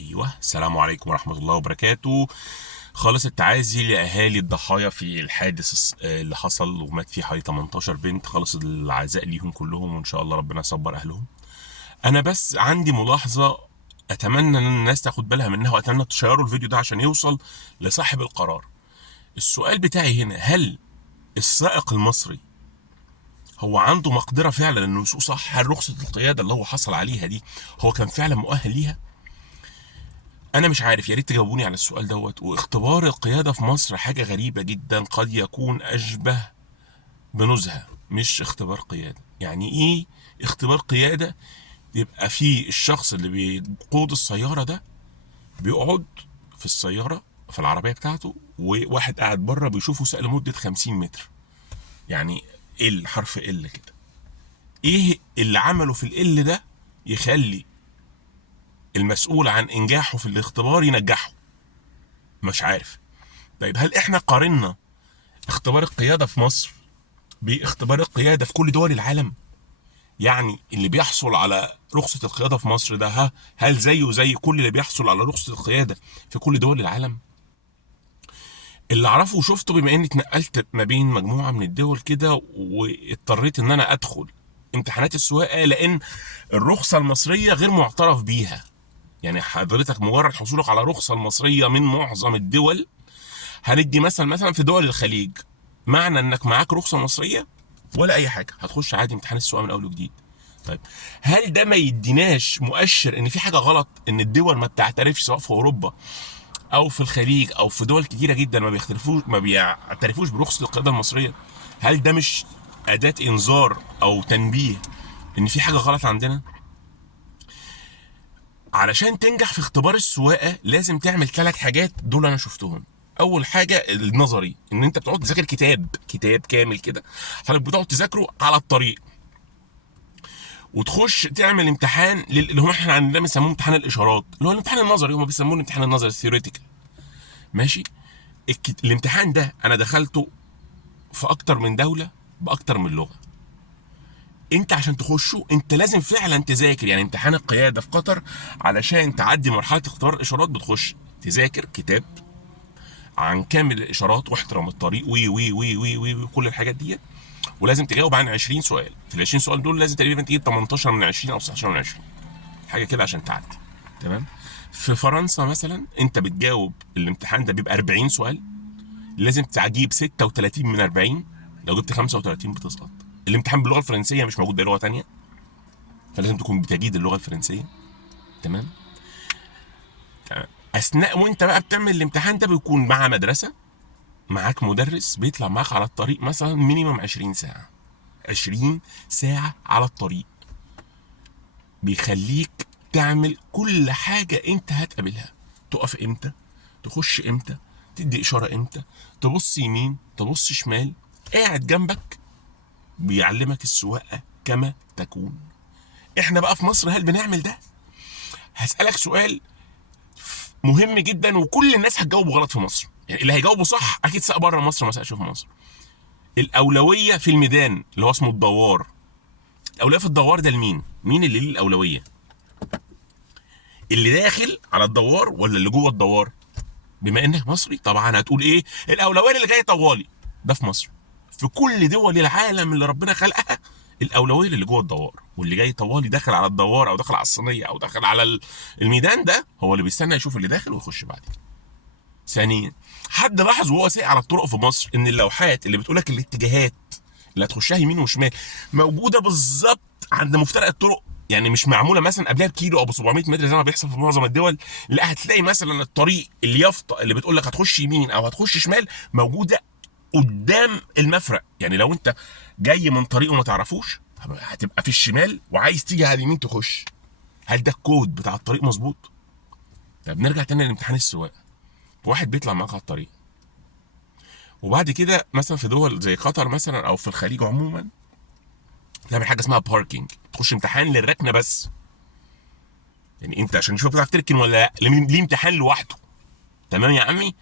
ايوه، السلام عليكم ورحمه الله وبركاته. خالص التعازي لاهالي الضحايا في الحادث اللي حصل ومات فيه حوالي 18 بنت. خالص العزاء ليهم كلهم، وان شاء الله ربنا يصبر اهلهم. انا بس عندي ملاحظه، اتمنى ان الناس تاخد بالها منها، واتمنى تشيروا الفيديو ده عشان يوصل لصاحب القرار. السؤال بتاعي هنا: هل السائق المصري هو عنده مقدره فعلا انه يسوق صح؟ هل رخصه القياده اللي هو حصل عليها دي هو كان فعلا مؤهل ليها؟ انا مش عارف، يا ريت تجاوبوني على السؤال دوت. واختبار القياده في مصر حاجه غريبه جدا، قد يكون اشبه بنزهه مش اختبار قياده. يعني ايه اختبار قياده؟ يبقى فيه الشخص اللي بيقود السياره ده بيقعد في السياره في العربيه بتاعته، وواحد قاعد بره بيشوفه ساق لمده 50 متر. يعني حرف ال كده. ايه اللي عمله في ال ده يخلي المسؤول عن انجاحه في الاختبار ينجحه؟ مش عارف. طيب، هل احنا قارنا اختبار القيادة في مصر باختبار القيادة في كل دول العالم؟ يعني اللي بيحصل على رخصة القيادة في مصر ده، هل زيه زي كل اللي بيحصل على رخصة القيادة في كل دول العالم؟ اللي اعرفه وشفته، بما اني اتنقلت ما بين مجموعة من الدول كده، واضطريت ان انا ادخل امتحانات السواقة، لان الرخصة المصرية غير معترف بيها. يعني حضرتك مجرد حصولك على رخصة المصرية من معظم الدول، هندي مثلا في دول الخليج، معنى انك معاك رخصه مصريه ولا اي حاجه، هتخش عادي امتحان السواقه من اول وجديد. طيب، هل ده ما يديناش مؤشر ان في حاجه غلط؟ ان الدول ما بتعترفش، سواء في اوروبا او في الخليج او في دول كتيره جدا، ما بيعترفوش برخصه القياده المصريه؟ هل ده مش اداه انذار او تنبيه ان في حاجه غلط عندنا؟ علشان تنجح في اختبار السواقه لازم تعمل 3 حاجات، دول انا شفتهم. اول حاجه النظري، ان انت بتقعد تذاكر كتاب كامل كده، حضرتك بتقعد تذاكره على الطريق، وتخش تعمل امتحان اللي هم احنا عندنا بنسموه امتحان الاشارات، اللي هو الامتحان النظري، هم بيسموه الامتحان النظري الثيوريتيكال. ماشي. الامتحان ده انا دخلته في اكتر من دوله باكتر من لغه. انت عشان تخشه انت لازم فعلا تذاكر. يعني امتحان القياده في قطر، علشان تعدي مرحله اختبار الاشارات بتخش تذاكر كتاب عن كامل الاشارات واحترام الطريق وي وي وي وي وي وكل الحاجات دي، ولازم تجاوب عن 20 سؤال. في ال 20 سؤال دول لازم تقريبا تجيب 18 من 20 او 19 من 20، حاجه كده عشان تعدي. تمام. في فرنسا مثلا انت بتجاوب الامتحان ده بيبقى 40 سؤال، لازم تجيب 36 من 40. لو جبت 35 بتسقط. الامتحان باللغه الفرنسيه مش موجود باي لغه تانية، فلازم تكون بتجيد اللغه الفرنسيه. تمام. تمام. اثناء وانت بقى بتعمل الامتحان ده بيكون مع مدرسه، معاك مدرس بيطلع معاك على الطريق مثلا مينيمم 20 ساعة. 20 ساعة على الطريق، بيخليك تعمل كل حاجة انت هتقابلها. تقف امتى، تخش امتى، تدي اشارة امتى، تبص يمين تبص شمال. قاعد جنبك بيعلمك السواقة كما تكون. احنا بقى في مصر هل بنعمل ده؟ هسألك سؤال مهم جدا، وكل الناس هتجاوبه غلط في مصر. يعني اللي هيجاوبه صح اكيد ساق بره مصر، ما ساقش في مصر. الاولويه في الميدان اللي هو اسمه الدوار، الاولويه في الدوار ده لمين؟ مين اللي ليه الاولويه؟ اللي داخل على الدوار ولا اللي جوه الدوار؟ بما انك مصري طبعا هتقول ايه؟ الاولويه اللي جاي طوالي. ده في مصر. في كل دول العالم اللي ربنا خلقها الاولويه اللي جوه الدوار، واللي جاي طوالي داخل على الدوار او داخل على الصينيه او داخل على الميدان ده هو اللي بيستنى يشوف اللي داخل ويخش بعدين. ثانيا، حد لاحظ وهو سايق على الطرق في مصر ان اللوحات اللي بتقولك الاتجاهات اللي هتخشها يمين وشمال موجوده بالظبط عند مفترق الطرق؟ يعني مش معموله مثلا قبلها بكيلو او ب 700 متر زي ما بيحصل في معظم الدول. لا، هتلاقي مثلا الطريق اليافطه اللي بتقول لك هتخش يمين او هتخش شمال موجوده قدام المفرق. يعني لو انت جاي من طريق وما تعرفوش هتبقى في الشمال وعايز تيجي على اليمين تخش. هل ده الكود بتاع الطريق مظبوط؟ طب نرجع تاني لامتحان السواقه. واحد بيطلع معاك على الطريق، وبعد كده مثلا في دول زي قطر مثلا او في الخليج عموما تعمل حاجه اسمها باركينج، تخش امتحان للركنه بس. يعني انت عشان نشوف بتعرف تركن ولا لا، ليه امتحان لوحده. تمام يا عمي.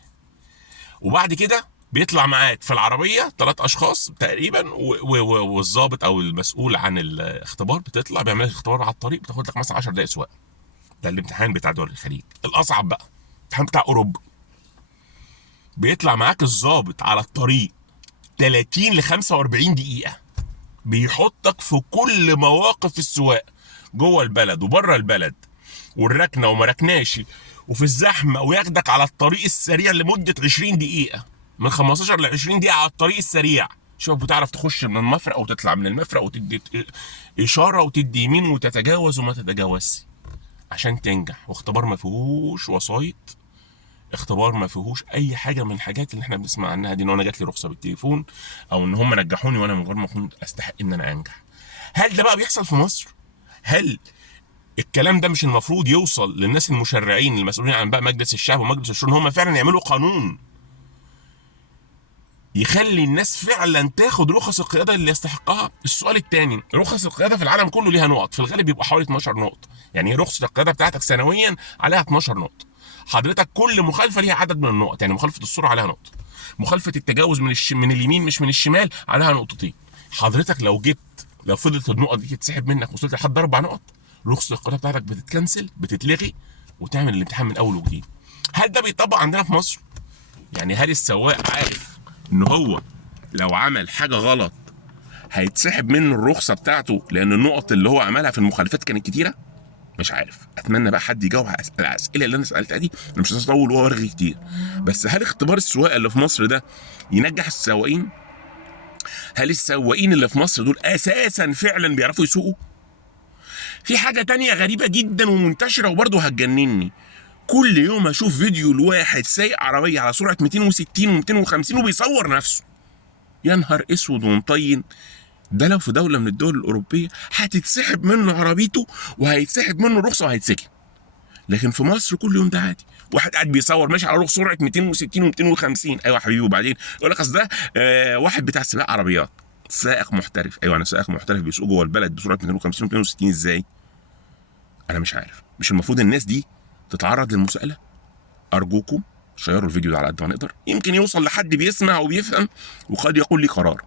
وبعد كده بيطلع معاك في العربيه 3 اشخاص تقريبا، والظابط او المسؤول عن الاختبار بتطلع بيعمل لك اختبار على الطريق، بتاخد لك مثلا 10 دقائق سواقه. ده الامتحان بتاع دول الخليج. الاصعب بقى الامتحان بتاع اوروبا. بيطلع معاك الضابط على الطريق 30 ل 45 دقيقه، بيحطك في كل مواقف السواقه، جوه البلد وبره البلد، والركنه وما ركناش، وفي الزحمه، وياخدك على الطريق السريع لمده 20 دقيقه، من 15 ل 20 دقيقه على الطريق السريع. شوف بتعرف تخش من المفرق وتطلع من المفرق وتدي اشاره وتدي يمين وتتجاوز وما تتجاوزش عشان تنجح. واختبار ما فيهوش وسايط، اختبار ما فيهوش اي حاجه من الحاجات اللي احنا بنسمع عنها دي، ان انا جات لي رخصه بالتليفون، او ان هم نجحوني وانا من غير ما كنت استحق ان انا انجح. هل ده بقى بيحصل في مصر؟ هل الكلام ده مش المفروض يوصل للناس المشرعين المسؤولين عن بقى مجلس الشعب ومجلس الشورى، هم فعلا يعملوا قانون يخلي الناس فعلا تاخد رخص القياده اللي يستحقها؟ السؤال الثاني، رخص القياده في العالم كله ليها نقط، في الغالب بيبقى حوالي 12 نقطه، يعني رخصه القياده بتاعتك سنويا عليها 12 نقطه. حضرتك كل مخالفه ليها عدد من النقط، يعني مخالفه السرعه عليها نقطه، مخالفه التجاوز من اليمين مش من الشمال عليها نقطتين. حضرتك لو فضلت النقط دي تتسحب منك وصلت لحد 4 نقط، رخصه القياده بتاعتك بتتكنسل، بتتلغي، وتعمل الامتحان من اول وجديد. هل ده بيطبق عندنا في مصر؟ يعني هل السواق عارف ان هو لو عمل حاجه غلط هيتسحب منه الرخصه بتاعته لان النقط اللي هو عملها في المخالفات كانت كتيره؟ مش عارف. اتمنى بقى حد يجاوب على الاسئله اللي انا سالتها دي. انا مش هطول وارغي كتير، بس هل اختبار السواقه اللي في مصر ده ينجح السواقين؟ هل السواقين اللي في مصر دول اساسا فعلا بيعرفوا يسوقوا؟ في حاجه تانية غريبه جدا ومنتشره وبرضه هتجنني، كل يوم اشوف فيديو لواحد سايق عربيه على سرعه 260 و250 وبيصور نفسه. يا نهار اسود ومطين، ده لو في دوله من الدول الاوروبيه هتتسحب منه عربيته وهيتسحب منه الرخصه وهيتسجن. لكن في مصر كل يوم ده عادي، واحد قاعد بيصور ماشي على سرعه 260 و250. ايوه يا حبيبي، وبعدين يقول لك اصل ده واحد بتاع سباق عربيات، سائق محترف. ايوه انا سائق محترف بيسوق جوه البلد بسرعه 250 و260 ازاي؟ انا مش عارف. مش المفروض الناس دي تتعرض للمساءله؟ ارجوكم شيروا الفيديو ده على قد ما نقدر، يمكن يوصل لحد بيسمع وبيفهم وقد يقول لي قرار.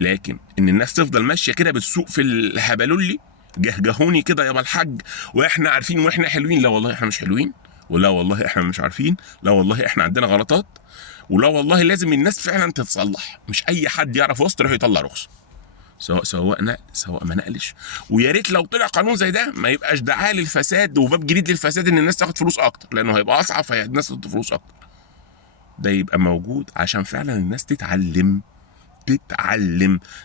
لكن ان الناس تفضل ماشيه كده بتسوق في الهبلولي، جهجهوني كده يابا الحاج واحنا عارفين واحنا حلوين، لا والله احنا مش حلوين، ولا والله احنا مش عارفين، لا والله احنا عندنا غلطات، ولا والله لازم الناس فعلا تتصلح. مش اي حد يعرف وسط يروح يطلع رخصه، سواء سواق نقل سواء ما نقلش. ويا ريت لو طلع قانون زي ده ما يبقاش دعايه للفساد وباب جديد للفساد ان الناس تاخد فلوس اكتر، لانه هيبقى اصعب فالناس تاخد فلوس اكتر. ده يبقى موجود عشان فعلا الناس تتعلم.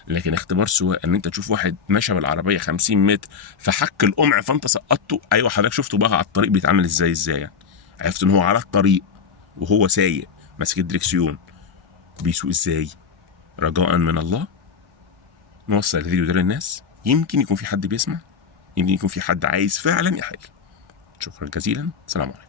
لكن اختبار سواقه ان انت تشوف واحد ماشي بالعربيه 50 متر فحك القمع فانت سقطته، ايوه حضرتك شفته بقى على الطريق بيتعمل ازاي يعني. عرفت ان هو على الطريق وهو سايق ماسك الدركسيون بيسوق ازاي. رجاء من الله نوصل الفيديو ده للناس، يمكن يكون في حد بيسمع، يمكن يكون في حد عايز فعلا يحل. شكرا جزيلا، سلام عليكم.